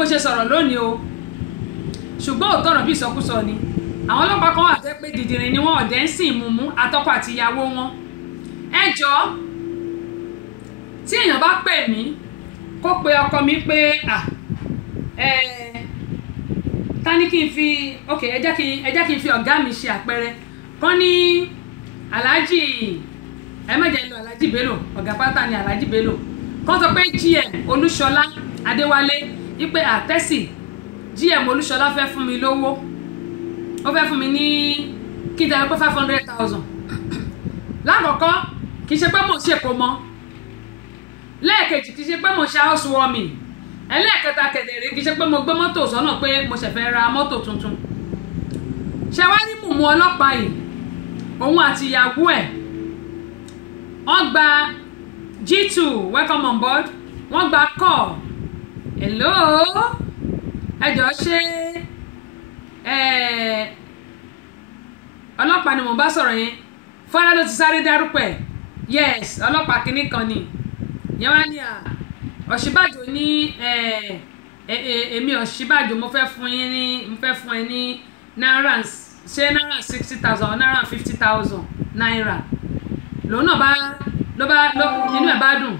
mo ṣe sọ̀rọ̀ lónìí o ṣùgbọ́n òótọ́ ọ̀rọ̀ bí ìsọkúsọ ni àwọn ọlọ́pàá kan wà tẹ́ pé dìdìrín ni wọ́n ọ̀dẹ́ ń sìn mùmú àtọkọ àti ìyàwó wọn ẹ jọ̀ọ́ tí èèyàn bá pè mí kó pe ọkọ mi pé ta ni kí n fi ok ẹ jẹ́ kí n fi ọ̀gá mi ṣe àpẹẹrẹ kán ní Alhaji ẹ má jẹ́ lo Alhaji Bello ọ̀gá pátá ni Alhaji Bello kán sọ pé GM Olúṣọlá Adéwálé wípé àtẹ́sì GM Olúṣọlá fẹ́ fún mi lówó ó fẹ́ fún mi ní kí n tẹ́lẹ̀ pé 500,000 lákọ̀ọ́kọ́ kì í ṣe pé mo ṣe kò mọ́ lẹ́ẹ̀kejì kì í ṣe pé mo ṣe housewarming ẹlẹ́ẹ̀kẹta kẹ̀dẹ̀rẹ́ kì í ṣe pé mo gbé mọ́tò sọ́nà pé mo ṣẹ̀ fẹ́ ra mọ́tò tuntun ṣe wá ní mùmú ọlọ́pàá yìí òun àti ìyàwó ẹ̀ wọ́n gba G2 welcome on board wọ́n gba call hello ẹjọ́ ṣe ọlọ́pàá ni mo bá sọ̀rọ̀ yẹn fọ́nrán ló ti sáré dárúkọ ẹ̀ yes ọlọ́pàá kìíní kan ni yẹn wá ní Ọ̀ṣínbàjò ní èmi Ọ̀ṣínbàjò mo fẹ́ fún ẹ ní náírà ṣé náírà 60,000 náírà 50,000 náírà lòun náà inú ẹ̀ bá dùn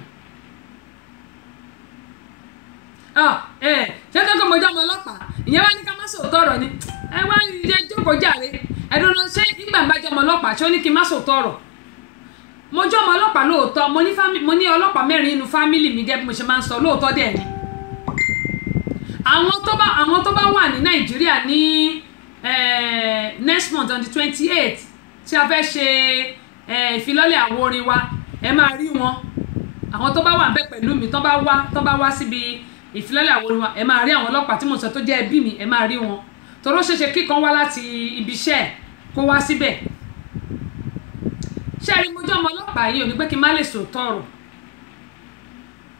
ṣé tó kọ́ mo jẹ́ ọmọ ọlọ́pàá ìyẹn wá ní ká má sòótọ́ ọ̀rọ̀ ni ẹ wá ilé jókòó jàre ẹ̀dùn lọ ṣé ìgbà ń bá jẹ́ ọmọ ọlọ́pàá ṣé ó ní kí n má sòótọ́ ọ̀rọ̀ mo jẹ́ ọmọ ọlọ́pàá lóòótọ́ mo ní ọlọ́pàá mẹ́rin nínú fámìlì mi gẹ́gẹ́ bí mo ṣe máa ń sọ lóòótọ́ dẹ̀ ni àwọn tó bá wà ní Nàìjíríà ní next month on the 28th tí a fẹ́ ṣe ìfilọ́lẹ̀ àwo orin wa ẹ máa rí wọn àwọn tó bá wà bẹ́ẹ̀ pẹ̀lú mi tó bá wá síbi ìfilọ́lẹ̀ àwo orin wa ẹ máa rí àwọn ọlọ́pàá tí mo sọ tó jẹ́ ẹbí mi ẹ máa rí wọn torí ó ṣeéṣe kíkan wá láti ibi iṣẹ́ kó wá síbẹ̀ ṣé ẹni mojú ọmọ ọlọ́pàá yìí ò ní pé kí n má lè sòótọ́ ọ̀rọ̀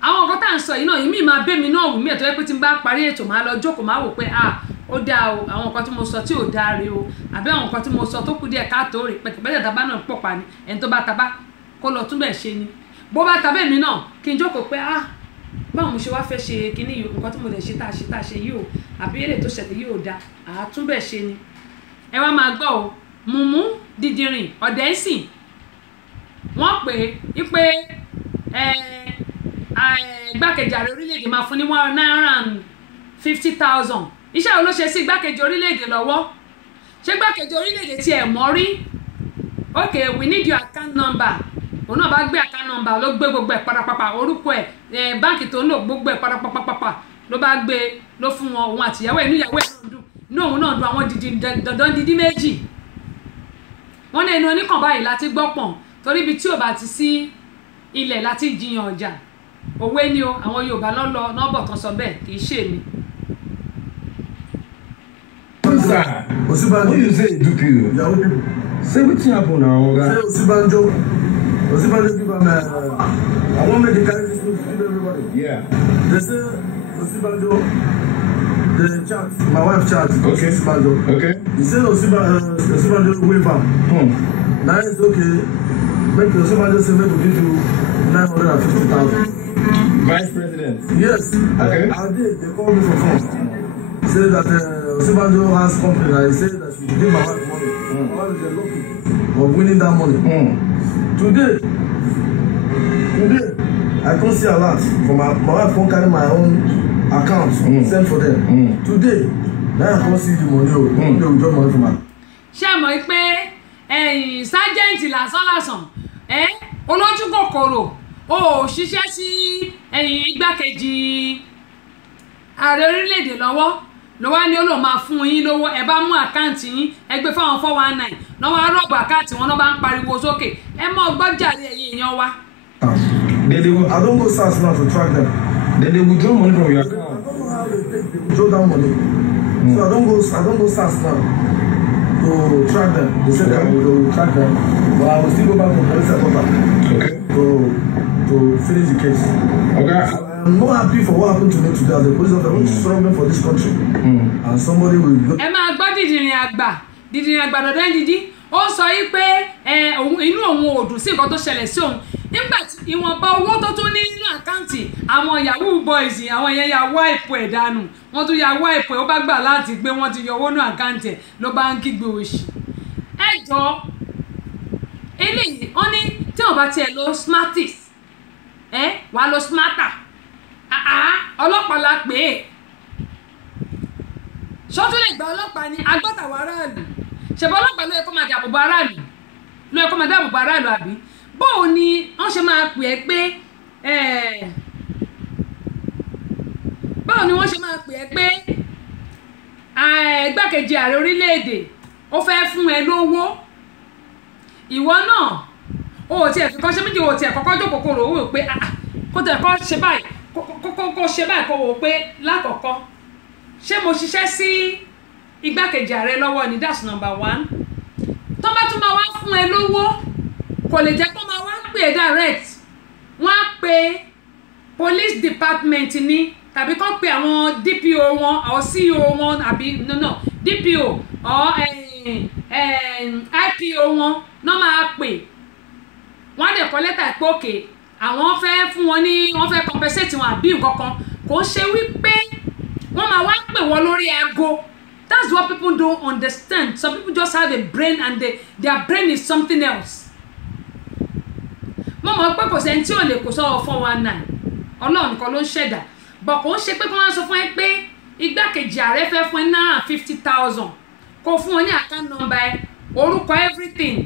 àwọn nǹkan tá à ń sọ yìí náà yìí mi máa bẹ́ mi náà wù mí ẹ̀ tó yẹ pé tí n bá parí ètò máa lọ jókòó máa wò pé ó dáa o àwọn nǹkan tí mo sọ tí ò dáa rè o àbí àwọn nǹkan tí mo sọ tó kù díẹ̀ káàtó rè pẹ̀tẹ̀pẹ̀tẹ̀ tábà náà pọ̀ pa ni ẹni tó bá tabá kó lọ túbẹ̀ ṣe ni bó bá tabẹ́ mi náà kí n jókòó pé báwo mo ṣe wá fẹ́ ṣe kíní yìí nǹkan tí mo lè ṣe tá a ṣe yìí o àbí èrè tó ṣẹlẹ̀ yìí ò dáa àtúbẹ̀ ṣe ni ẹ wá máa gbọ́ o mùmú dídìrín ọ̀dẹ́ sìn wọ́n pè é pé igbákejì ààrẹ orílẹ̀-èdè máa fún ní $150,000 iṣẹ́ wo ló ṣe sí igbákejì orílẹ̀-èdè lọ́wọ́ ṣé igbákejì orílẹ̀-èdè tí ẹ̀ mọ́ rí okay we need your account number òun náà bá gbé account number ló gbé gbogbo ẹ̀ parapapa orúkọ ẹ̀ báǹkì tó ń lò gbogbo ẹ̀ parapapa ló bá gbé ló fún wọn òun àtìyàwó ẹ̀ inú ìyàwó ẹ̀ náà dùn inú òun náà dùn àwọn dandan dídí méjì wọ́n ní ẹnu oníkàn báyìí láti gbọ́ pọ̀n torí ibi tí ò bá ti sí ilẹ̀ láti jiyàn ọjà òwe ni o àwọn Yorùbá lọ́lọ́ nọ́bọ̀ kan sọ bẹ́ẹ̀ kì í ṣe mi. Osibanjo you say do people say wetin happen na oga say Osibanjo give am I wan make the carry this news give everybody they say Osibanjo the chat my wife chat okay Osibanjo okay he say Osibanjo wave am na it's okay make Osibanjo say make we give you 950,000 Vice President. Yes. Okay. They called me for phone. Say that Osibanjo has company. I say that she give my wife money. My wife is lucky of winning that money. Today, I can't see a lot for my wife can't carry my own account send for them. Today, now I can't see the money. They will drop money from my. Ṣé mọ̀ pé sájẹ́ǹtì lásán olójú kòkòrò ó ṣiṣẹ́ sí igbákejì ààrẹ orílẹ̀-èdè lọ́wọ́ ló wá ní ó lò máa fún yín lówó ẹ bá mú àkáǹtì yín ẹ gbé fáwọn 419 náà wá rọ̀bù àkáǹtì wọn náà bá ń pariwo sókè ẹ mọ gbọ́jàre ẹ̀yìn èèyàn wa. I don't go SARS now to track them. Then they withdraw money from your account. I don't know how they withdraw that money. So I don't go SARS now to track them. They said that we will track them, but I will still go back to police headquarters. Okay. To finish the case. Okay. I'm not happy for what happened to me today as a police officer. I'm struggling for this country. And somebody will look. Ẹ máa gbọ́ dídìrín àgbà dọ̀dọ̀ dídí ó sọ yí pé inú òun ò dùn sí nǹkan tó ṣẹlẹ̀ sí òun nígbà tí ìwọ̀nba owó tó tún ní nínú àkáǹtì àwọn yahoo boys àwọn yẹn ya wáìpù ẹ̀ dànù wọ́n tún ya wáìpù ẹ̀ ó bá gbà láti gbé wọ́n ti yọ owó nínú àkáǹtì ẹ̀ ló bá ń kígbe òṣì. ẹ jọ eléyìí wọ́n ní tí wọ́n bá tiẹ̀ lo smarties wàá lo smarter ọlọ́pàá la pè é ṣọ́tún lè gba ọlọ́pàá ní agbọ́tàwọ̀ aráàlú ṣèbọ̀ ọlọ́pàá ló yẹ kó máa dáàbò bo aráàlú ló yẹ kó máa dáàbò bo aráàlú àbí bóò ni wọ́n ṣe máa pè é pé báwo ni wọ́n ṣe máa pè é pé igbákejì ààrẹ orílẹ̀-èdè ó fẹ́ fún ẹ lówó ìwọ náà o ò tiẹ̀ fi kọ́ ṣe méjì o ò tiẹ̀ kọ́kọ́ jókòó kó rò ó wò pé kó tẹ̀ kọ́ ṣe báyìí kó ṣe báyìí kó wò pé lákọ̀ọ́kọ́ ṣé mo ṣiṣẹ́ sí igbákejì ààrẹ lọ́wọ́ ni that's number one tó bá tún máa wá fún ẹ lówó kò lè jẹ́ kó máa wá pè é direct wọ́n á pe police department ní tàbí kó pe àwọn DPO wọn àwọn CEO wọn àbí no DPO or IPO wọn náà máa pè wọ́n á dẹ̀ kọ lẹ́tà pé òkè àwọn fẹ́ fún wọn ní wọ́n fẹ́ compensate wọn àbí nǹkan kan kò ń ṣe wípé wọ́n máa wá pè wọ́n lórí aago. That's what people don't understand. Some people just have a brain and their brain is something else. Mo mọ̀ pé kò sẹ́ni tí ò lè kó sọ́wọ́ 419 Ọlọ́run nìkan ló ń ṣẹ̀dá but kò ń ṣe pé kí wọ́n sọ fún ẹ pé igbákejì ààrẹ fẹ́ fún ẹ náà 50,000 kó fún wọn ní account number ẹ orúkọ everything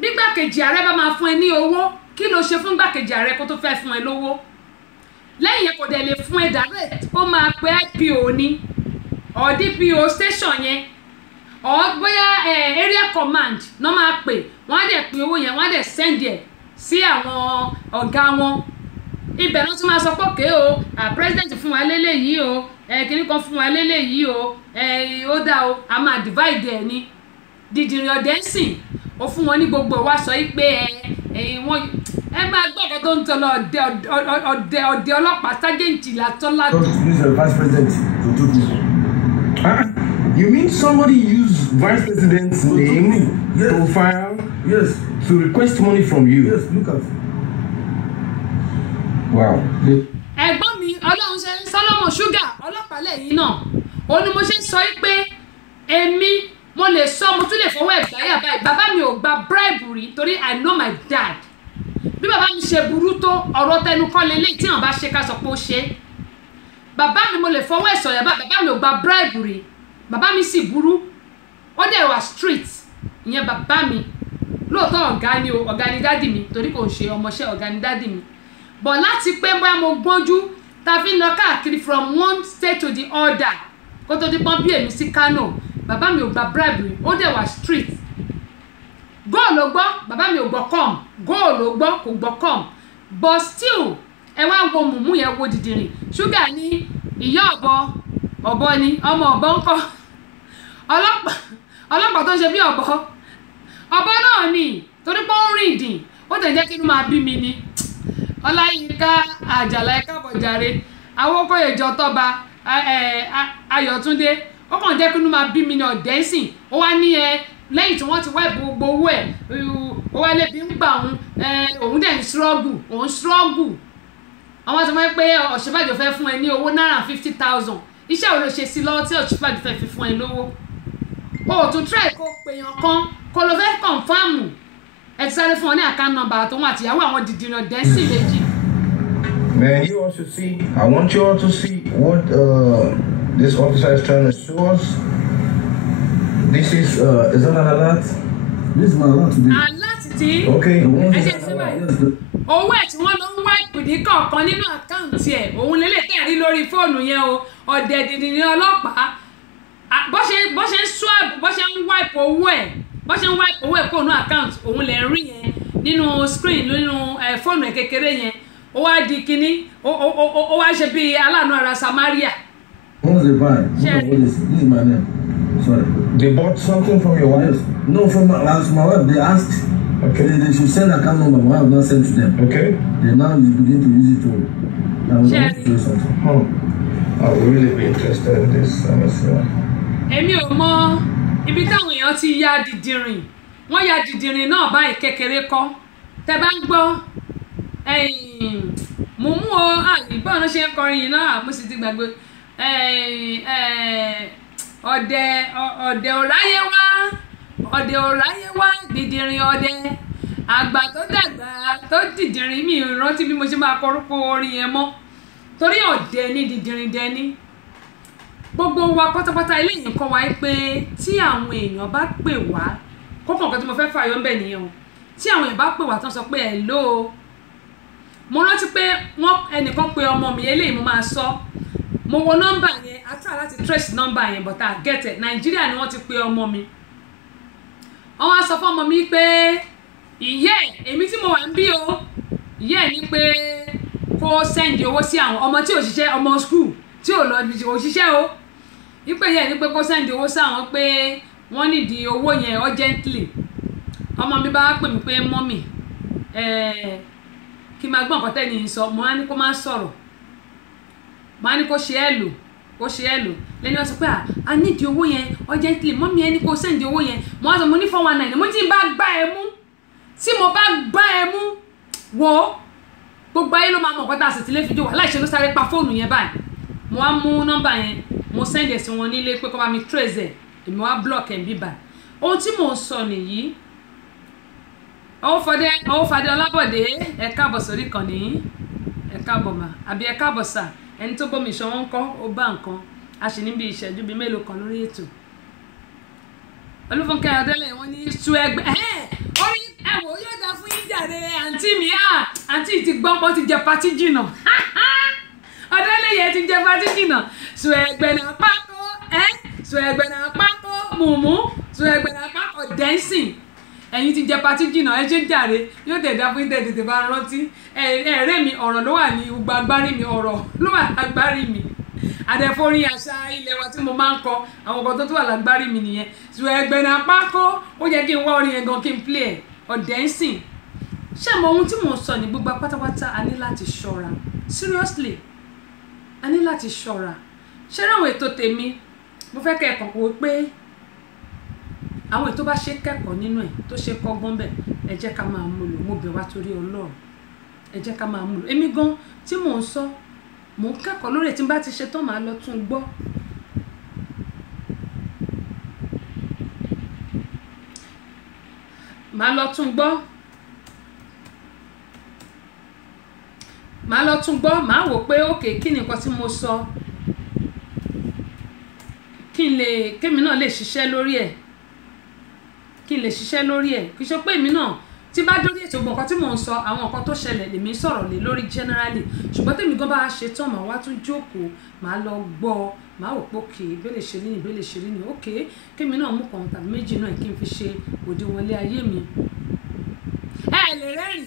bí igbákejì ààrẹ bá máa fún ẹ ní owó kí ló ṣe fún igbákejì ààrẹ kó tó fẹ́ fún ẹ lówó lẹ́yìn yẹn kò dẹ̀ lè fún ẹ direct ó máa pe IPO ní or DPO station yẹn or bóyá area command náà máa pè wọ́n á dẹ̀ pín owó yẹn wọ́n á dẹ̀ send ẹ̀ sí àwọn ọ̀gá wọn ibẹ̀ náà tún máa sọ pé òkè o president fún wa lélẹ́yìí o kìnnì kan fún wa lélẹ́yìí o ó dá o a máa divide ẹ̀ ní dìdìrín ọ̀dẹ́ ń sìn ó fún wọn ní gbogbo wa sọ pé wọ́n ẹ máa gbọ́ ọ̀gá tó ń tọ́ lọ ọ̀dẹ ọlọ́pàá sájẹ́ǹtì látọ́lá. Vice President to do You mean somebody used Vice President's name, yes. profile, Yes. to request money from you? Yes, look at it. Wow. Ẹ̀gbọ́n mi Ọlọ́run ṣe ń Solomon Sugar ọlọ́pàá lẹ́yìn náà ó ní mo ṣe ń sọ pé èmi mo lè sọ mo tún lè fọwọ́ ẹ̀ gbáyà báyìí bàbá mi ò gba bribe rí torí I know my dad bí bàbá mi ṣe burú tó ọ̀rọ̀ tẹnu kọ́ lélẹ́yìí tí wọ́n bá ṣe ká sọ pé ó ṣe bàbá mi mo lè fọwọ́ ẹ̀ sọ̀yà bàbá mi ò gba bribe rí bàbá mi sì burú ó dẹ̀ wà street ìyẹn bàbá mi lóòótọ́ ọ̀gá ni o ọ̀gá ni dádì mi torí kò ń ṣe ọmọọṣẹ́ ọ̀gá ni dádì mi but láti pé bóyá mo gbọ́njú ta fi ń lọ káàkiri from one state to the other kó tó di pọ́n bí èmi sí Kano bàbá mi ò gba bribe rí ó dẹ̀ wà street góòlù ló gbọ́ bàbá mi ò gbọ́ com góòlù ló gbọ́ kò gbọ́ com but still ẹ wá wo mùmú yẹn wo dìdìrìn Sugar ní ìyá ọ̀bọ ni ọmọ ọ̀bọ ńkọ́ ọlọ́pàá tó ń ṣe bí ọ̀bọ náà ni torí pé ó rìn dìn ó tẹ̀ jẹ́ kí inú máa bí mi ni Ọláyínká Àjàlá ẹ̀ka bọ̀jàre Awókọ́yè Ìjọtọ́ba Ayọ̀túndé ó kàn jẹ́ kí inú máa bí mi ní ọ̀dẹ́sìn ó wá ní lẹ́yìn tí wọ́n ti wá gbogbo owó ẹ̀ ó wá lébi ń gbà òun dẹ̀ ń struggle àwọn tó máa ń pé Ọ̀ṣínbàjò fẹ́ fún ẹ ní owó náírà 50,000 iṣẹ́ wo ló ṣe sí lọ́wọ́ tí Ọ̀ṣínbàjò fẹ́ fi fún ẹ lówó o ò tún try kó pèèyàn kan kó lọ fẹ́ kọ̀ǹfàmù ẹ ti sáré fún ọ ní account number àtòun àtìyàwó àwọn dìdìrán dẹ́sì méjì. Man, you also see, I want you all to see what this officer is trying to show us. This is that an alert? This is my alert today. Alert tí Okay. ẹ ṣe sí báyìí owó ẹ̀ tí wọ́n lọ ń wá ìpìdí kọ̀ọ̀kan nínú àkáǹtì ẹ̀ òun lélẹ̀ tẹ̀rí lórí fóònù yẹn o ọ̀dẹ̀ dìdìrín ọlọ́pàá bó ṣe ń swap bó ṣe ń wipe owó ẹ̀ kó nínú àkáǹtì òun lè rí yẹn nínú screen nínú fóònù ẹ̀ kékeré yẹn ó wá di kínní ó wá ṣe bí aláàánú ara Samaria. What's the buy? This is my name. Sorry. They bought something from your wife? Yes. No, from my wife. They asked. Okay. They should send account number. My wife not sent to them. Okay. They now begin to use it to. I was going to do something. I would really be interested in this. Èmi ò mọ ibi táwọn èèyàn ti ya dìdìrìn wọ́n ya dìdìrín náà báyìí kékeré kọ́ tẹ́ bá ń gbọ́ mo mú o ìgbọ́n náà ṣe ń kọrin yìí náà mo sì ti gbàgbé ọ̀dẹ̀ òráyé wá dìdìrín ọ̀dẹ̀ àgbà tó dàgbà tó dìdìrín mi rántí bí mo ṣe máa kọrúkọ orin yẹn mọ́ torí ọ̀dẹ̀ ní dìdìrín dẹni gbogbo wa pátápátá ilé yìí kọ́ wa pé tí àwọn èèyàn bá pè wá kókò nǹkan tí mo fẹ́ fàyọ ń bẹ̀ nìyẹn o tí àwọn èèyàn bá pè wá tán sọ pé hello mo rántí pé wọ́n ẹnìkan pe ọmọ mi eléyìí mo máa sọ mo wo nọ́mbà yẹn àtà láti trace nọ́mbà yẹn but I get it Nàìjíríà ni wọ́n ti pe ọmọ mi wọ́n wá sọ fún ọmọ mi pé ìyẹ́ èmi tí mo wà ń bí o ìyẹ́ ní pé kó sẹ́ndì owó sí àwọn ọmọ tí ò ṣiṣẹ́ ọmọ school tí ò lọ òṣìṣẹ́ o wípé ìyẹ́ ní pé kó sẹ́ndì owó sí àwọn pé wọ́n nídìí owó yẹn urgently ọmọ mi bá pè mí pé mọ́mì kí n máa gbọ́ nǹkan tẹ́ni sọ mo á ní kó má sọ̀rọ̀ mo á ní kó ṣe ẹ́ lò lẹ́ni wọ́n sọ pé a nídìí owó yẹn urgently mọ́mì ẹni kó sẹ́ndì owó yẹn mo á sọ mo ní 419 mo ti bá gbá ẹ mú tí mo bá gbá ẹ mú wo gbogbo ayé ló máa mọ̀ pátá sì ti lè fi jò wá láìṣe ló sáré pa fóònù yẹn báyìí mo wá mú nọ́mbà yẹn mo sẹ́ndì sí wọn nílé pé kó bá mi trace ẹ̀ èmi wá block ẹ̀ bíbà ohun tí mò ń sọ nìyí Ọwọ́fadé Ọlábọ̀dé ẹ káàbọ̀ sórí kan ní ẹ káàbọ̀ mà àbí ẹ káàbọ̀ sà ẹni tó bómi ìṣọ́ wọn kọ́ ó bá nǹkan a sì níbi ìṣẹ́jú bíi mélòó kan lórí ètò Olúfúnkẹ́ Adélẹ̀ wọ́n ní sú ẹgbẹ́ orí ẹ̀wọ̀ yóò dá fún yín jàre àǹtí mi àǹtí ti gbọ́n pọ́ ti jẹ patí jìnà Adélẹ̀yẹ ti jẹ patí jìnà sú ẹgbẹ́ náà pákó sú ẹgbẹ́ náà pákó mùmú sú ẹgbẹ́ náà pákó dẹ́nsìn ẹ̀yin ti jẹ patí jìnà ẹ ṣe ń jàre yóò tẹ̀dá fún ìtẹ̀ tètè bá rántí ẹ̀rẹ́ mi ọ̀rọ̀ ló wà ní gbogbo agbárí mi ọ̀rọ̀ ló wà lágbárí mi àdẹ̀fọ́rin àṣà ilẹ̀ wa tí mo máa ń kọ àwọn ọkọ̀ tó wà lágbárí mi nìyẹn ṣù ẹgbẹ́ náà pákó ó yẹ kí n wá orin yẹn gan kí n play ẹ̀ ọ̀dẹ̀ ń sìn ṣé mo ohun tí mò ń sọ ní gbogbo pátápátá a ní láti ṣọ́ra seriously a ní láti ṣọ́ra ṣé ráwọn ètò tèmi mo fẹ́ kẹ́ ẹ̀kọ́ kó pé àwọn ètò bá ṣe kẹ́kọ̀ọ́ nínú ẹ̀ tó ṣe kọ́gbọ́n bẹ̀ ẹ jẹ́ ká máa mú lò mo bẹ̀ wá torí Ọlọ́run ẹ jẹ́ ká máa mú lò èmi gan tí mò ń sọ mò ń kẹ́kọ̀ọ́ lórí ẹ̀ tí n bá ti ṣe tán màá lọ tún gbọ́ màá lọ tún gbọ́ màá wò pé òkè kí ni nǹkan tí mo sọ kémi náà lè ṣiṣẹ́ lórí ẹ̀ kí n lè ṣiṣẹ́ lórí ẹ̀ kì í ṣe pé èmi náà tí bá dórí ètò gbọ̀ǹkan tí mò ń sọ àwọn nǹkan tó ṣẹlẹ̀ lèmi sọ̀rọ̀ lé lórí generally ṣùgbọ́n tèmi gan bá ṣe tán màá wá tún jókòó màá lọ gbọ́ màá wò pé òkè ìbéèrè ṣe ní ìbéèrè ṣe ní òkè kémi náà mú kan tàbí méjì náà kí n fi ṣe òdiwọ̀n ilé ayé mi. ẹ lè rẹ́rìn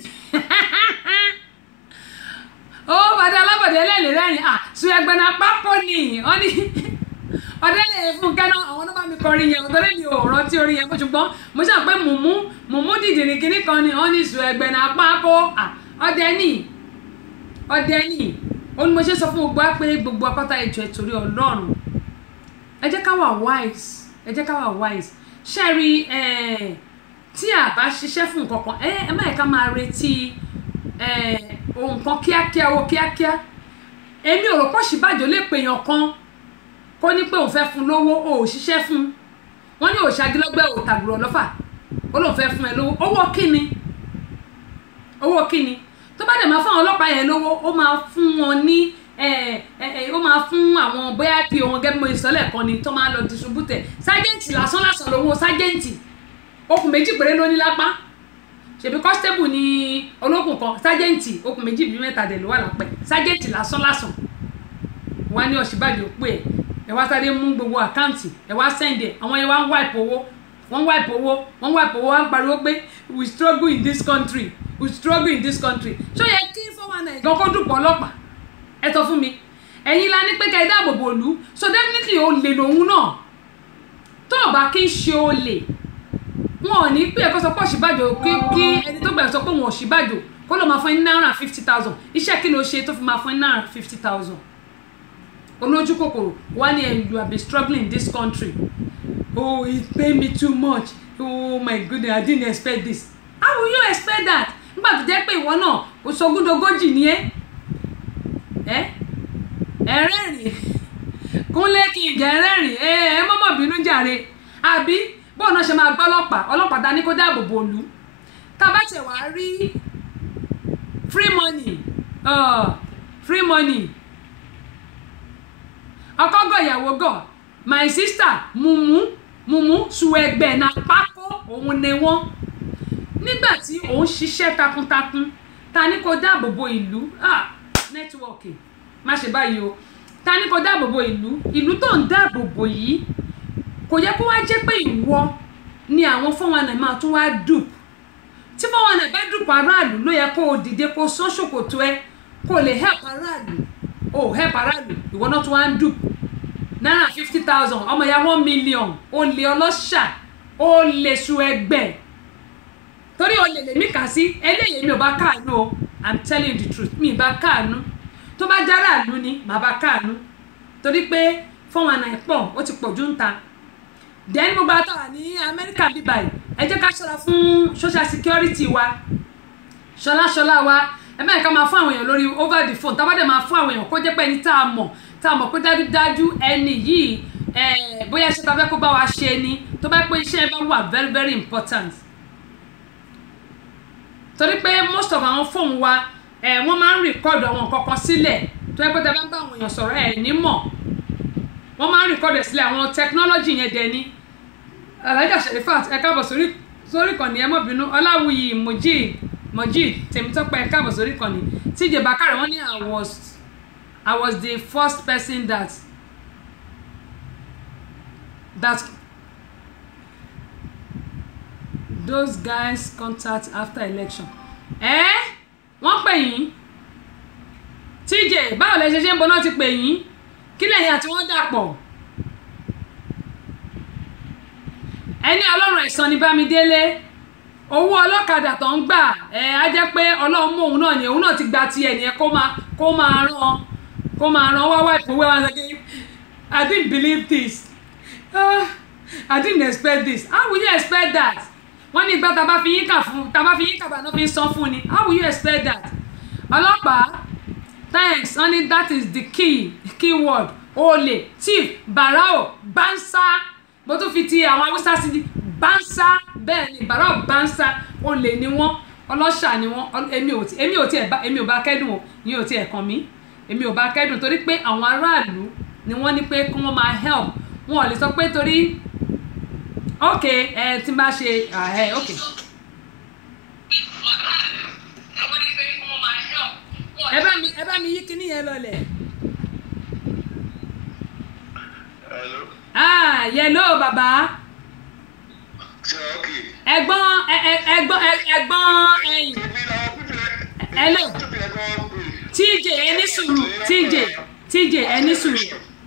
ó Fadé Alábọ̀dé ẹ lè rẹ́rìn sùn ẹgbẹ́ náà pápọ̀ ni wọ́n ní Ọdẹ́lẹ̀ Fúnkẹ́ náà àwọn náà bá mi kọrin yẹn ọ̀dọ́lẹ̀ mi ò rántí orin yẹn ṣùgbọ́n mo ṣáà pé mùmú dìdìrín kínní kan ni wọ́n ní ìṣù ẹgbẹ́ náà pákó ọdẹ ní ó ní mo ṣe sọ fún gbogbo á pé gbogbo apáta ìjọ ìtòrí Ọlọ́run ẹ jẹ́ ká wà wise ṣe rí tí a bá ṣiṣẹ́ fún nǹkan kan ẹ má yẹ ká máa retí ohun kan kíákíá owó kíákíá èmi ò rò pọ̀ Ọ̀ṣínbàjò lè pèèyàn kan kó ní pé òun fẹ́ fún lówó o ò ṣiṣẹ́ fún wọn ní òṣàgílọ́gbẹ́ ò tàgùrọ̀ lọ́fà ó lóun fẹ́ fún ẹ lówó owó kíni tó bá dẹ̀ máa fún àwọn ọlọ́pàá yẹn lówó ó máa fún wọn ní ó máa fún àwọn bóyá pí wọn gẹ́gẹ́ bí mo ìsọ̀lẹ̀ kan ni tó máa lọ distribute sájẹ́ǹtì lásán lówó sájẹ́ǹtì okùn méjì péré ló ní lápá ṣèbí constable ní olókùn kan sájẹ́ǹtì okùn méjì bí mẹ́ta dẹ̀ ló wà lápẹ́ sájẹ́ǹtì lásán wá ní Ọ̀ṣínbàjò pé ẹ wá sáré mú gbogbo àkáǹtì ẹ wá sẹ́ndẹ̀ àwọn yẹn wá ń wipe owó wọ́n ń pariwo pé we struggle in this country ṣó yẹ kí 419 gan kó dùpọ̀ ọlọ́pàá ẹ sọ fún mi ẹ̀yin la ní pé ká ẹ dáàbò bò lú so definitely ó lè lòun náà tó o bá kí ń ṣe olè wọn ò ní pé ẹ̀kọ́ sọ pé Ọ̀ṣínbàjò kí ẹni tó gbẹ̀rẹ̀ sọ pé wọn Ọ̀ṣínbàjò kó ló máa fún ẹ ní náírà 50,000 iṣẹ́ kí ló ṣe tó fi máa fún ẹ ní náírà 50,000 olójú kòkòrò wá ní you have been struggling in this country oh it pay me too much oh my goodness, I didn't expect this. How will you expect that? Nígbà tó jẹ́ pé ìwọ náà kò sogúndogójì ni ẹ̀rẹ́rìn Kúnlé kí ìjà ẹ̀rẹ́rìn mọ́mọ́ bínú jàre àbí bóun náà ṣe máa gbọ́ ọlọ́pàá ta ní kó dáàbò bò lù tá a bá ṣe wá rí free money ọkọ gọ ìyàwó gọ my sister mumu suẹgbẹ na pákó òun ni wọn nígbà tí òun ṣiṣẹ́ takuntakun ta ní kó dáàbò bo ìlú nẹ́tíwọ̀kì má ṣe báyìí o ta ní kó dáàbò bo ìlú tó ń dáàbò bo yìí kò yẹ kó wá jẹ́ pé ìwọ ni àwọn 419 máa tún wá dùp tí 419 bá dùp aráàlú ló yẹ kó o dìde kó o sán ṣòkòtò ẹ kó o lè help aráàlú help aráàlú ìwọ náà tún wá ń dùp náírà 50,000 ọmọ ya 1 million o lè ọlọ́ṣà o lè su ẹgbẹ́ torí o lè lèmi kà sí eléyìí mi ò bá káàánú o I'm telling you the truth mi ì bá káàánú tó bá jára àlú ni màá bá káàánú torí pé 419 pọ̀ ó ti pọ̀ jù ń ta then mo bá tà ní Amẹ́ríkà bíbáyìí ẹ jẹ́ ká ṣọ́ra fún social security wa ṣọlá wa ẹ mẹ́rin ká máa fún àwọn èèyàn lórí over the phone tá bá dẹ̀ máa fún àwọn èèyàn kó jẹ́ pé ẹni tá a mọ̀ pé dájúdájú ẹni yìí bóyá iṣẹ́ ta fẹ́ kó bá wa ṣe ni tó bá pé iṣẹ́ bá wà very very important torí pé most of àwọn fóònù wa wọ́n máa ń record àwọn nǹkan kan sílẹ̀ tó yẹ pé tẹ́ bá ń bá àwọn èèyàn sọ̀rọ̀ ẹ̀ ní mọ̀ wọ́n máa ń record ẹ̀ sílẹ̀ àwọn technology yẹn dẹ̀ ni Alhaja Sherifat ẹ káàbọ̀ sórí kan ní ẹ mọ̀ bínú Ọláwùyí Mojeed Tèmítọ́pẹ́ ẹ káàbọ̀ sórí kan ní TJ Bakare wọ́n ní I was the first person that those guys contact after election wọ́n pè yín TJ báwo lẹ ṣe ń bọ́ náà ti pè yín kí lẹ́yìn àti wọ́n dàpọ̀ ẹni Ọlọ́run ẹ̀san ní Bámidélé owó ọlọ́kadà tó ń gbà á jẹ́ pé Ọlọ́run mú òun náà ni òun náà ti gba tiẹ̀ nìyẹn kó máa rán wá ìfowó wa ṣe I didn't believe this I didn't expect this how will you expect that wọ́n ní ìgbà tá bá fi yín kà bá náà fi ń san fún ni how will you expect that ọlọ́pàá thanks only that is the key word olè thief barao bansa mo tún fi ti àwọn Haúsá sí bansa bẹ́ẹ̀ ni barao bansa olè ni wọ́n ọlọ́ṣà ni wọ́n èmi ò bá kẹ́dùn o yín ò tiẹ̀ kàn mí èmi ò bá kẹ́dùn torí pé àwọn aráàlú ni wọ́n ní pé kí wọ́n máa help wọn ò lè sọ pé torí ok tí n bá ṣe ok. ẹ bá mi yí kíní yẹn lọlẹ̀. Hello bàbá. ẹ̀gbọ́n ẹ̀yìn. Hello.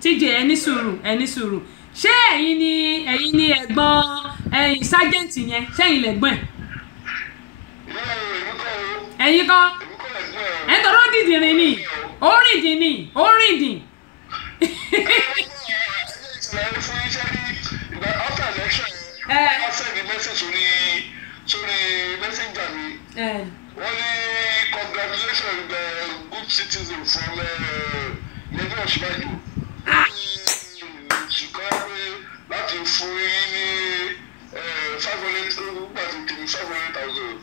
TJ ẹni sùúrù ṣé ẹ̀yin ni ẹ̀gbọ́n ẹ̀yin sájẹ́ǹtì yẹn ṣẹ́yìn lẹ́gbọ́n ẹ̀yin kọ́ ẹ̀ tọ́rọ́ dìdìrín ni ó rìndìn wọ́n ní congratulations the good citizen from Lagos Ìbàdàn ṣùgbọ́n pé láti fún yín ní 500,000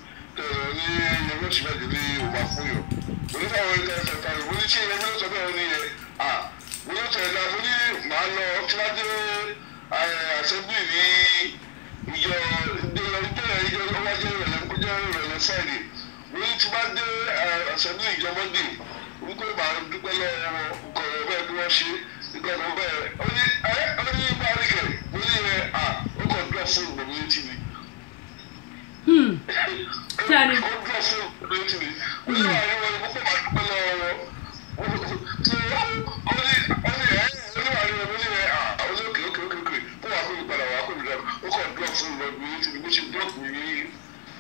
ní Lagos Ìbàdàn ní òwà fún yọ oní 500,000 mo ní tí ẹgbẹ́ ló sọ bẹ́ẹ̀ ní yẹn mo ní tẹ̀lé mo ní màá lọ tí wọ́n dé assembly ní ìjọ ọwájẹ́ ìrọ̀lẹ́ Friday mo ní tí wọ́n dé assembly ìjọ Monday wípé màá dúpẹ́ lọ́wọ́ ọkọ̀ bẹ́ẹ̀ bí wọ́n ṣe ìgbàgbọ́ bẹ́ẹ̀ ó ní báríkẹ̀ mo ní ẹ ó kàn dúró fún ìgbà mi létí mi. ó dúró fún ìgbà mi létí mi ó ní àwọn ẹni wọn kó máa dúpẹ́ lọ́wọ́ tí ó ní àwọn ẹni wọn ní ẹ ó ní òkè kó wàá kó mi padà wàá kó mi dà ó kàn dúró fún ìgbà mi létí mi bó ṣe búlọ̀kì mi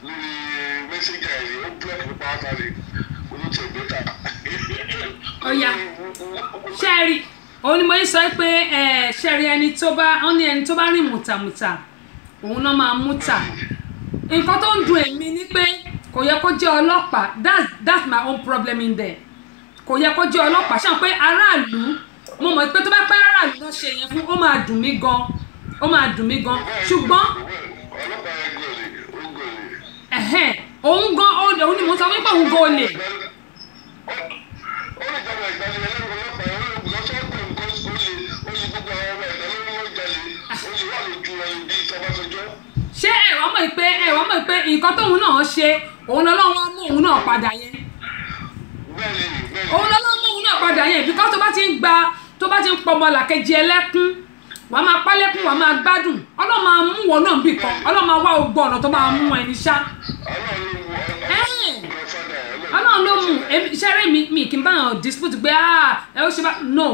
lórí mẹ́sẹ̀gì àìrí ó búlọ̀kì mi pàápàá rè olóòtú ẹ̀gbẹ́ta. ọ̀ya ṣẹ́ẹ̀rì òun ni mo ń sọ pé ṣẹ́ẹ̀rì ẹni tó bá rìn mùtàmùtà òun náà máa mú tà nǹkan tó ń dùn èmi ni pé kò yẹ kó jẹ́ ọlọ́pàá that's my own problem in there kò yẹ kó jẹ́ ọlọ́pàá ṣáà pé aráàlú mo mọ̀ pé tó bá pẹ́ aráàlú náà ṣe yẹn fún ó máa dùn mí gan ṣùgbọ́n òun gan òun ni mo sọ wípé òun gan olè. ṣé ẹ̀wọ̀n mọ̀ pé nǹkan tóun náà ṣe òun lọ́wọ́ mú òun náà padà yẹn bíkọ́ tó bá ti ń pọmọ làkejì ẹlẹ́kún wàá máa pálẹ́kún wàá máa gbádùn Ọlọ́run máa mú wọn náà bì kan Ọlọ́run máa wá ogbó ọ̀nà tó máa mú ẹni ṣá Ọlọ́run ló mú ṣẹ́rẹ́ mi kì í bá àwọn dispute pé ẹ ó ṣe bá no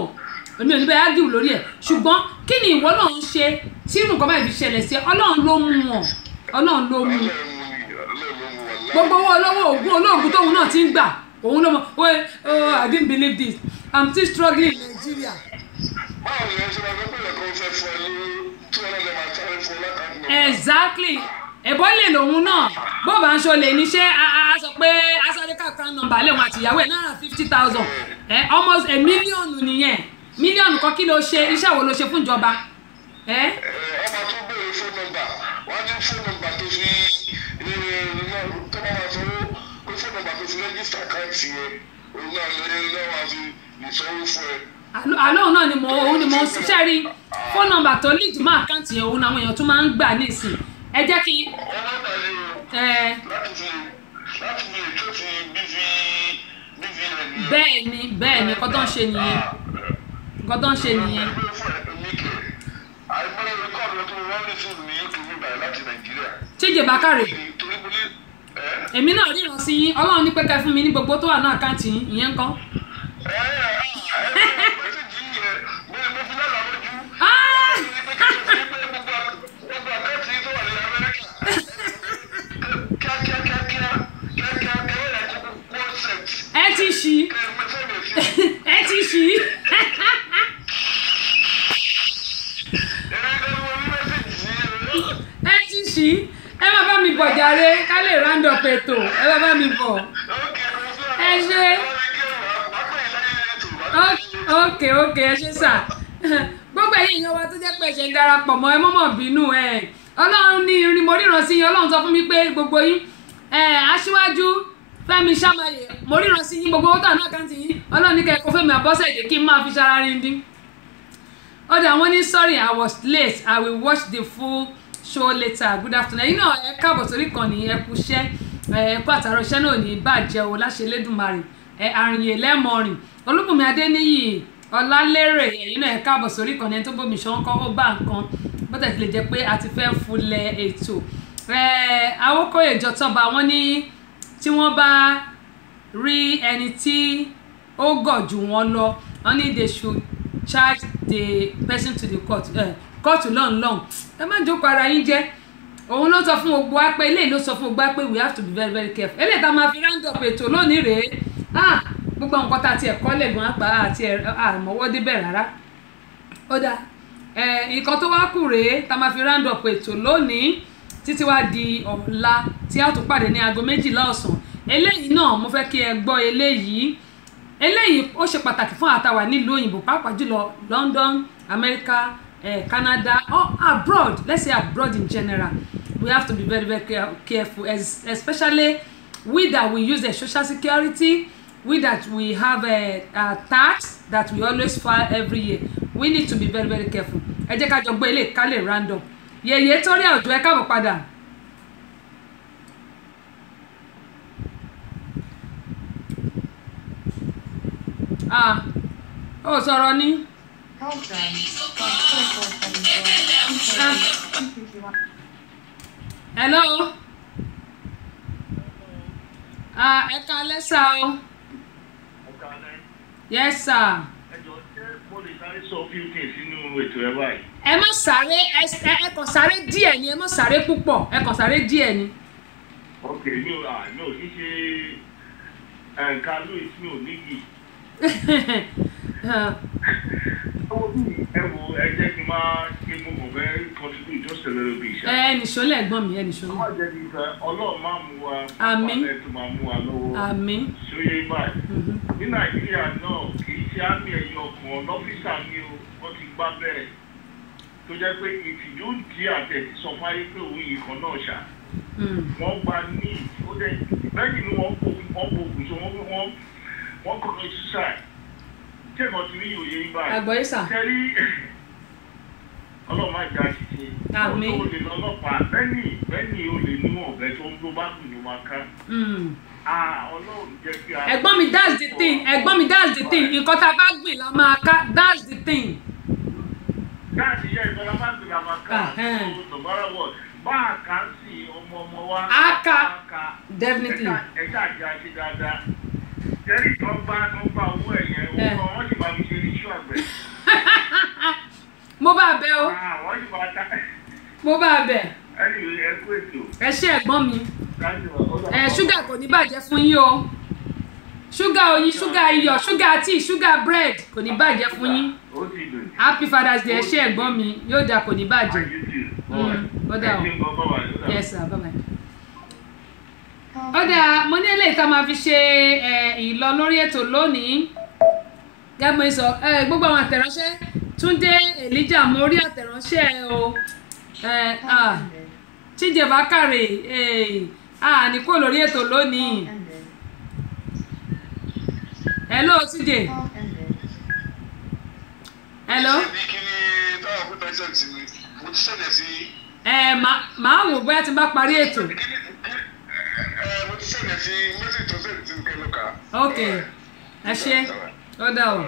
èmi ò ní bẹ́ẹ̀ ágìrì lórí ẹ̀ ṣùgbọ́n kí ni ìwọ náà ń ṣe tí nǹkan báyìí fi ṣẹlẹ̀ sí Ọlọ́run ló mú wọn Ọlọ́run ló mú gbogbo owó olóògùn tóun náà ti ń gbà òun ló mọ I didn't believe this I'm still struggling in Nigeria. Exactly ẹ̀bọ́ lè lòun náà bó bá ń ṣọlẹ̀ níṣẹ́ a sọ pé asọ́dẹ́ká kan nọ́mbà lẹ́wọ̀n àtìyàwó ẹ̀ náírà 50,000 almost a million nìyẹn mílíọ̀nù kan kí ló ṣe iṣẹ́ wo ló ṣe fún ìjọba. ọba tó béèrè fóònù nọ́mbà wọ́n ní fóònù nọ́mbà tó fi tó bá wà sanwó pé fóònù nọ́mbà tó fi rẹ́gísítà àkáǹtì yẹn òun náà lọ́wọ́ àti ìsanwó fún ẹ. àlóhùn náà ni mo ṣiṣẹ́ rí fóònù nọ́mbà tó lead mọ́ àkáǹtì yẹn òun àwọn èèyàn tún máa ń gbà nísìn ẹ jẹ́ kí. láti fi ètò ti bẹ́ẹ̀ ni kọ́ tó ń ṣe nìyẹn. Chije Bakare èmi náà ríran sí yín Ọlọ́run ní pẹ́kẹ́ fún mi ní gbogbo tó wà náà àkáǹtì yín ìyẹn ń kọ́. ẹ ti ṣí ẹ má bá mi bọ̀ jàre ká lè round up ètò ẹ má bá mi bọ̀ ẹ ṣe ok ẹ ṣe sà gbogbo ẹ̀yin èèyàn wa tó jẹ́ pé ẹ ṣe ń darapọ̀ mọ́ ẹ mọ́mọ́ bínú Ọlọ́run ní irin mo ríran sí yín Ọlọ́run sọ fún mi pé gbogbo yín Aṣíwájú Fẹ́mi Ṣàmáyé mo ríran sí yín gbogbo owó tà náà káǹtì yín Ọlọ́run ní kẹ́kọ̀ọ́ Fẹ́mi Abọ́sẹ̀dé kí n máa fi ṣara rin dín ọ̀dà wọn ní sorry I was late I will watch the full show later good afternoon ẹ̀yin náà ẹ káàbọ̀ sórí ìkànnì ẹ kú iṣẹ́ ẹ kú àtàrọ̀ iṣẹ́ náà ní bàjẹ́ o láṣẹ Elédùmarè àrìnyè lẹ́mọ̀rìn Olúbùnmi Adéníyì Ọlálérè ẹ̀yin náà ẹ káàbọ̀ sórí ìkànnì ẹni tó bómi ṣọ́nkọ́ ó bá nǹkan bó tẹ̀ tilẹ̀ jẹ́ pé a ti fẹ́ fúnlẹ̀ ètò Awókóyè Jọtọ́ba wọn ní tí wọ́n bá rí ẹni tí ó gọ̀ jù wọ́n lọ wọ́n ní they should charge the person to the court court long ẹ má jókòó ara yín jẹ́ òun ló sọ fún gbogbo wa pé eléyìí ló sọ fún gbogbo wa pé we have to be very very careful eléyìí tá a máa fi round up ètò lónìí rèé gbogbo nǹkan tá a ti ẹ̀kọ́ lẹ́gbọ̀n àpá àti àmọ́wọ́ débẹ̀ rárá ó dáa nǹkan tó wá kù rèé tá a máa fi round up ètò lónìí títí wá di ọ̀la tí a tún pàdé ní aago 12 ọ̀sán eléyìí náà mo fẹ́ kí ẹ gbọ́ eléyìí ó ṣe pàtàkì fún àtàwà nílùú òyìnbó pàápàá jùlọ London America Canada or abroad let's say abroad in general we have to be very very careful especially we that we use the social security we that we have a tax that we always file every year we need to be very very careful ẹ jẹ́ ká jọ gbé ilé ká lè random Yèyé Torí Òjó ẹ káàbọ̀ padà. Ó sọ̀rọ̀ ni. Hello. Ẹ káalẹ́ sà o. Yes sir. Ẹ má sáré ẹ kàn sáré díẹ̀ ni ẹ má sáré púpọ̀ ẹ kàn sáré díẹ̀ ni. Ok mi ò kí ṣe nǹkan Louis mi ò níyì. Ẹ wo ẹ jẹ́ kí n máa ṣe mo kàn fẹ́ contribute just a little bit. Nìṣó lẹ́gbọ́n mi, nìṣó. Wọ́n máa jẹ́ nípa Ọlọ́run máa mú wa. Àmín. Ọlọ́run tó máa mú wa lọ́wọ́. Àmín. Ṣóyè báyìí. Ní Nàìjíríà náà kì í ṣe àmì ẹ̀yọ kan lọ́fíìsà ni wọ́n ti gbá bẹ̀rẹ̀. Tó jẹ́ pé ìtìjú di àtẹ̀tí sọ fáyé pé òun yìí kan náà ṣá. Wọ́n gba ní ó dẹ̀ lẹ́yìn ni wọ́n gbógun so wọ́n kọ́kọ́ ṣíṣàì. Ṣé ìmọ̀ ti rí òye yín báyìí? Àgbọ̀yé sà. Tẹ́rí Ọlọ́run máa jà ṣiṣẹ́. Àmín. Ó lè lọ ọlọ́pàá bẹ́ẹ̀ni ó lè mú ọ̀bẹ tó ń lọ bá gùn ló máa ká. Ọlọ́run jẹ́ kí a. Ẹ̀gbọ́n mi, that's the thing. Ẹ̀gbọ́n mi, that's the thing. Nǹkan tá a bá gbìn la máa ká. That's the thing. Gáàsì yẹ ìfọlá bá gbìn la máa ká. Tòbára wọ̀ bá a kà ń sí ọmọ wa. A ká. Definitely. Ẹ̀ka àti àṣẹ dáadáa. Jẹ́rìí tó ń bá owó ẹ̀yẹ wọ́n sì máa fi ṣe iṣu àgbẹ̀. Mo bá bẹ̀ o. Wọ́n sì máa ta. Mo bá bẹ̀. Anyway, ẹ kú ètò. Ẹ ṣé ẹ̀gbọ́n mi. Ṣúgà kò ní bàjẹ́ fún yín o. Ṣúgà oyin, ṣúgà iyọ̀, ṣúgà tíì, ṣúgà bread kò ní bàjẹ́ fún yín. Happy Father's Day, ẹ ṣé ẹ̀gbọ́n mi, yóò dà kò ní bàjẹ́. Ó dà o. Yes sir, bye bye. Ó dà, mo ní eléyìí tá a máa fi ṣe ìlọ lórí ètò lónìí. Gẹ́gẹ́ bí mo sọ, gbogbo àwọn àtẹ̀ránṣẹ́ Túndé Elijah mo rí àtẹ̀ránṣẹ́ o. Chije Bakare ní kó lórí ètò lónìí. Hello Chije. Hello. Màá wò bóyá tí n bá parí ètò. Ok, ẹ ṣé, ó dà o.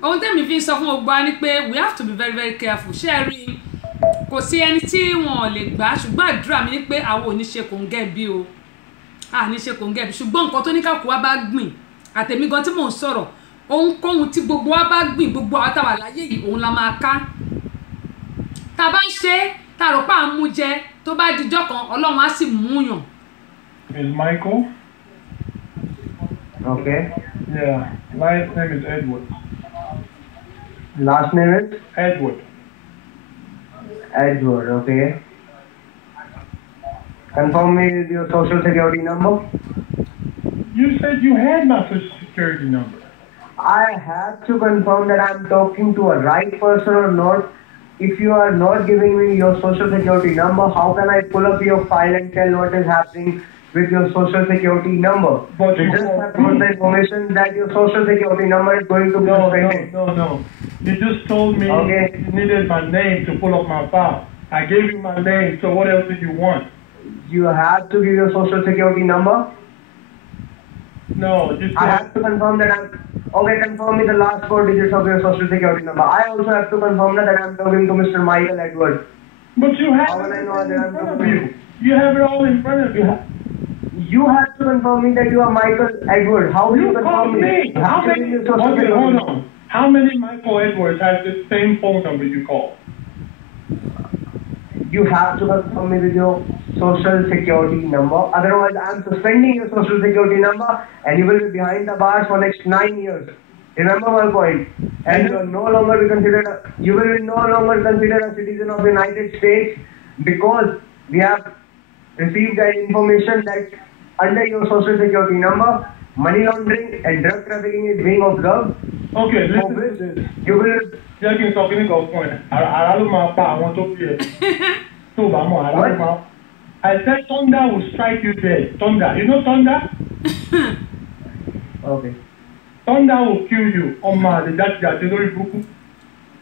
Ohun tẹ́mi fi ń sọ fún gbogbo wa ni pé we have to be very very careful. Ṣé ẹ rí i? Kò sí ẹni tí wọn lè gbà ṣùgbọ́n àdúrà mi ni pé àwọn ò ní ṣe kòńgẹ́ bí o ní ṣe kòńgẹ́ bí ṣùgbọ́n nǹkan tó ní káàkó wa bá gbìn àtẹ̀mí gan tí mò ń sọ̀rọ̀ ohunkóhun tí gbogbo wa bá gbìn gbogbo àwọn táwa láyé yìí òun la máa ká tá a bá ń ṣe tá a rò pé à ń mú jẹ tó bá dijọ́ kan Ọlọ́run á sì mú yàn. Is Michael? Okay. Yeah. Last name is Edward. Last name is? Edward. Edward, okay. Confirm me with your social security number. You said you had my social security number. I have to confirm that I'm talking to a right person or not. If you are not giving me your social security number, how can I pull up your file and tell what is happening with your social security number? But you just have got the information that your social security number is going to be suspended. No. You just told me you needed my name to pull up my file. I gave you my name, so what else did you want? You have to give your social security number? No, just I have to confirm that confirm me the last 4 digits of your social security number. I also have to confirm that I'm talking to Mr. Michael Edward. But you have How will I know that I'm talking to you? You have it all in front of you. You have to confirm me that you are Michael Edward. How will you confirm me? How many? Okay, hold on. How many Michael Edwards have the same phone number you call? You have to confirm me with your social security number. Otherwise, I'm suspending your social security number and you will be behind the bars for next 9 years. Remember my point. And you will no longer be considered a citizen of the United States because we have received the information that under your social security number, money laundering and drug trafficking is being observed. Okay, listen. You will. I said thunder will strike you dead. Thunder. You know thunder? Okay. Thunder will kill you. Oh man, that's you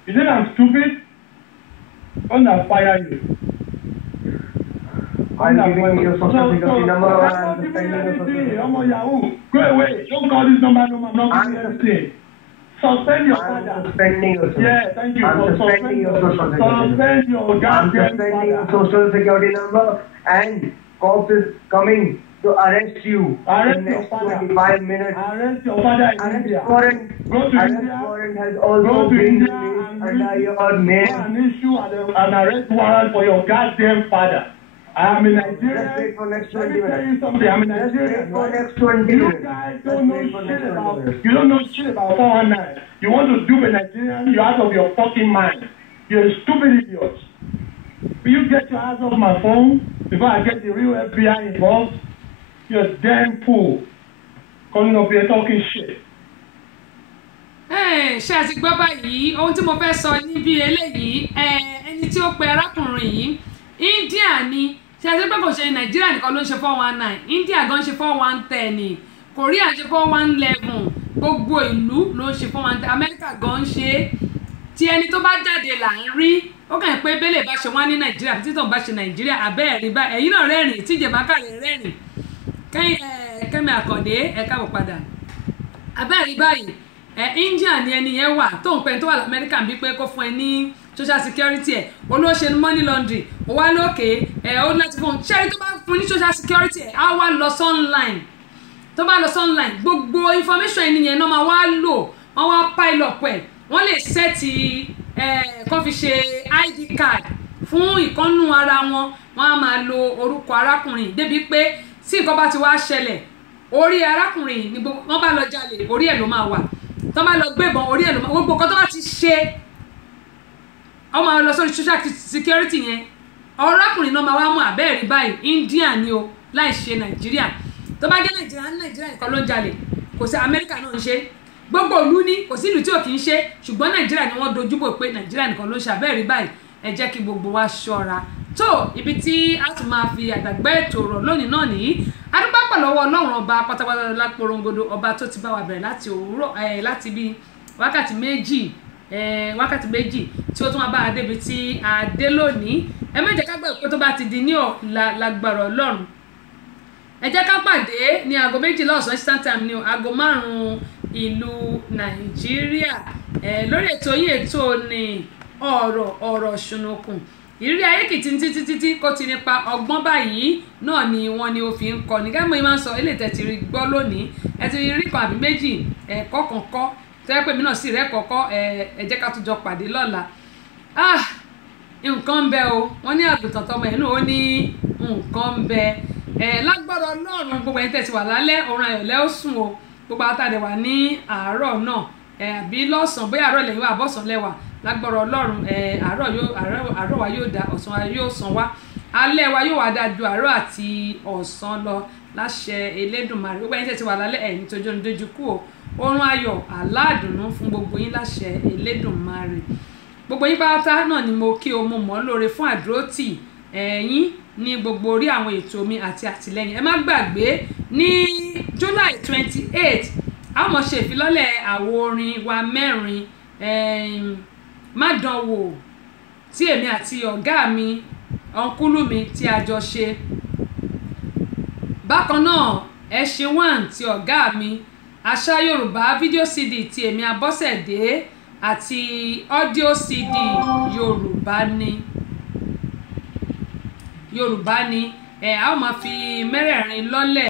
think I'm stupid? Thunder fire you. I'm giving you your social security number or I'm suspending your social security number. Go away. Don't call this number. No, I'm not giving anything. Suspend your father. I'm suspending your social. Yeah, thank you. I'm suspending your social security number. Suspend your goddamn I'm suspending your social security number and cops is coming to arrest you in the next 25 minutes. Arrest your father in India. Go to India. Warrant has also been released under your name. And issue an arrest warrant for your goddamn father. I am in Nigeria. Let's wait for next 20 minutes. Let me tell you something. I'm in Nigeria. For next 20 minutes. You guys don't know shit about. You don't know shit about 419. You want to dupe a Nigerian? You're out of your fucking mind. You're a stupid idiot. Will you get your hands off my phone before I get the real FBI involved? You're a damn fool. Calling up here talking shit. Ṣé a ti gbọ́ báyìí ohun tí mo fẹ́ sọ níbi eléyìí ẹni tí ó pe arákùnrin yìí India ni ṣé a ti gbọ́ kò ṣe Nàìjíríà nìkan ló ń ṣe 419 India gan ṣe 410 ni Korea ṣe 411 gbogbo ìlú ló ń ṣe 419 Amẹ́ríkà gan ṣe tí ẹni tó bá jáde là ń rí ó kàn pé bẹ́lẹ̀ bá ṣe wá ní Nàìjíríà tí tòun bá ṣe Nàìjíríà abẹ́ẹ̀rí bá ẹ̀yin náà rẹ́rìn tíjẹ̀ bá kàlẹ̀ rẹ́rìn Kẹ́mi Àkàndé ẹ káàbọ̀ padà abẹ́ẹ̀rí báyìí India ni ẹni yẹn wà tó ń pẹ́ tó wà lamẹ́ríkà bí pé kó fún ẹ ní social security ẹ̀ olóṣè money laundry ó wá lókè ó láti fún un ṣẹ́rí tó bá fún ní social security ẹ̀ á wá lọ online tó bá lọ online gbogbo information ẹni yẹn náà máa wá lò wọ́n wá pile up ẹ̀ wọ́n lè sẹ́ẹ̀tì kó fi ṣe ID card fún ìkọ́nú ara wọn wọ́n á máa lo orúkọ arákùnrin débi pé tí nǹkan bá ti wá ṣẹlẹ̀ orí arákùnrin ni wọ́n bá lọ jalè orí ẹ̀ ló máa wà tó bá lọ gbébọn orí ẹ̀ ló máa gbogbo kan tó bá ti ṣe ọ máa lọ sórí social security yẹn arákùnrin náà máa wá mú àbẹ́ẹ̀rí báyìí India ni o láì ṣe Nàìjíríà tó bá jẹ́ Nàìjíríà nìkan ló ń jalè kò sí Amẹ́ríkà náà ń ṣe gbogbo ìlú ní kò sí ìlú tí ò kì í ṣe ṣùgbọ́n Nàìjíríà ni wọ́n dojúbò pé Nàìjíríà nìkan ló ń ṣe àbẹ́ẹ̀rí báyìí ẹ jẹ́ kí gbogbo wa ṣọ́ra tó ibi tí a tún máa fi àdàgbà ètò rọ̀ lónìí náà nìyí adúpẹ́ pọ̀ lọ́wọ́ Ọlọ́run ọba pátápátá láporongodo ọba tó ti bá wa bẹ̀rẹ̀ láti òwúrọ̀ láti bí wákàtí méjì tí ó tún wá bá a débi tí a dé lónìí ẹ má jẹ́ ká gbàgbé pé tó bá ti di ní ọ̀la lágbára Ọlọ́run ẹ jẹ́ ká pàdé ní aago 12 ọ̀sán Eastern Time ní aago 5 ìlú Nàìjíríà lórí ètò yìí ètò ní ọ̀rọ̀ ṣùnùkùn ìrírí ayé kìtì títí kó ti nípa ọgbọ́n báyìí náà ni wọ́n ní ó fi ń kọ́ ní gẹ́gẹ́ bí mo máa ń sọ eléyìí tẹ́ ti rí gbọ́ lónìí ẹ ti rí kan àbí méjì ẹ̀kọ́ kọ̀ọ̀kọ́ tẹ́ pé mi náà sì rẹ́ kọ̀ọ̀kọ́ ẹ jẹ́ ká tún jọ pàdé lọ́la nǹkan ń bẹ o wọ́n ní àgùntàn tọmọ ẹ̀ náà ó ní nǹkan ń bẹ lágbára Ọlọ́run gbogbo ẹ̀yin tẹ́ ti wà lálẹ́ ọ̀run ayọ̀lẹ́ ó sùn o gbogbo àtàdé wà ní àárọ̀ náà àbí lọ́sàn-án bóyá àárọ̀ lẹ́yìn wà àbọ̀sán lẹ́wà lágbára Ọlọ́run àárọ̀ wa yóò da ọ̀sán wa yóò sàn wá alẹ́ wa yóò wá dáa ju àárọ̀ àti ọ̀sán lọ láṣẹ Elédùmarè gbogbo ẹ̀yin tẹ́ ti wà lálẹ́ ẹ̀yin tó jóni dojú kú o oorun ayọ̀ aládùnnú fún gbogbo yín láṣẹ Elédùmarè gbogbo yín pátá náà ni mo kí o mo mọ̀ lóore fún àdúrótì ẹ̀yin ní gbogbo orí àwọn ètò mi àti àtìlẹ́yìn ẹ má gbàgbé ní July 28 a ó mọ̀ ṣe ìfilọ́lẹ̀ àwo orin wa mẹ́rin má dánwò tí èmi àti ọ̀gá mi ọ̀nkúlù mi tí a jọ ṣe bákan náà ẹṣin one ti ọ̀gá mi àṣà Yorùbá fídíò CD ti èmi Abọ́sẹ̀dé àti audio CD Yorùbá ni a ó máa fi mẹ́rẹ̀ẹ̀rin lọ́lẹ̀.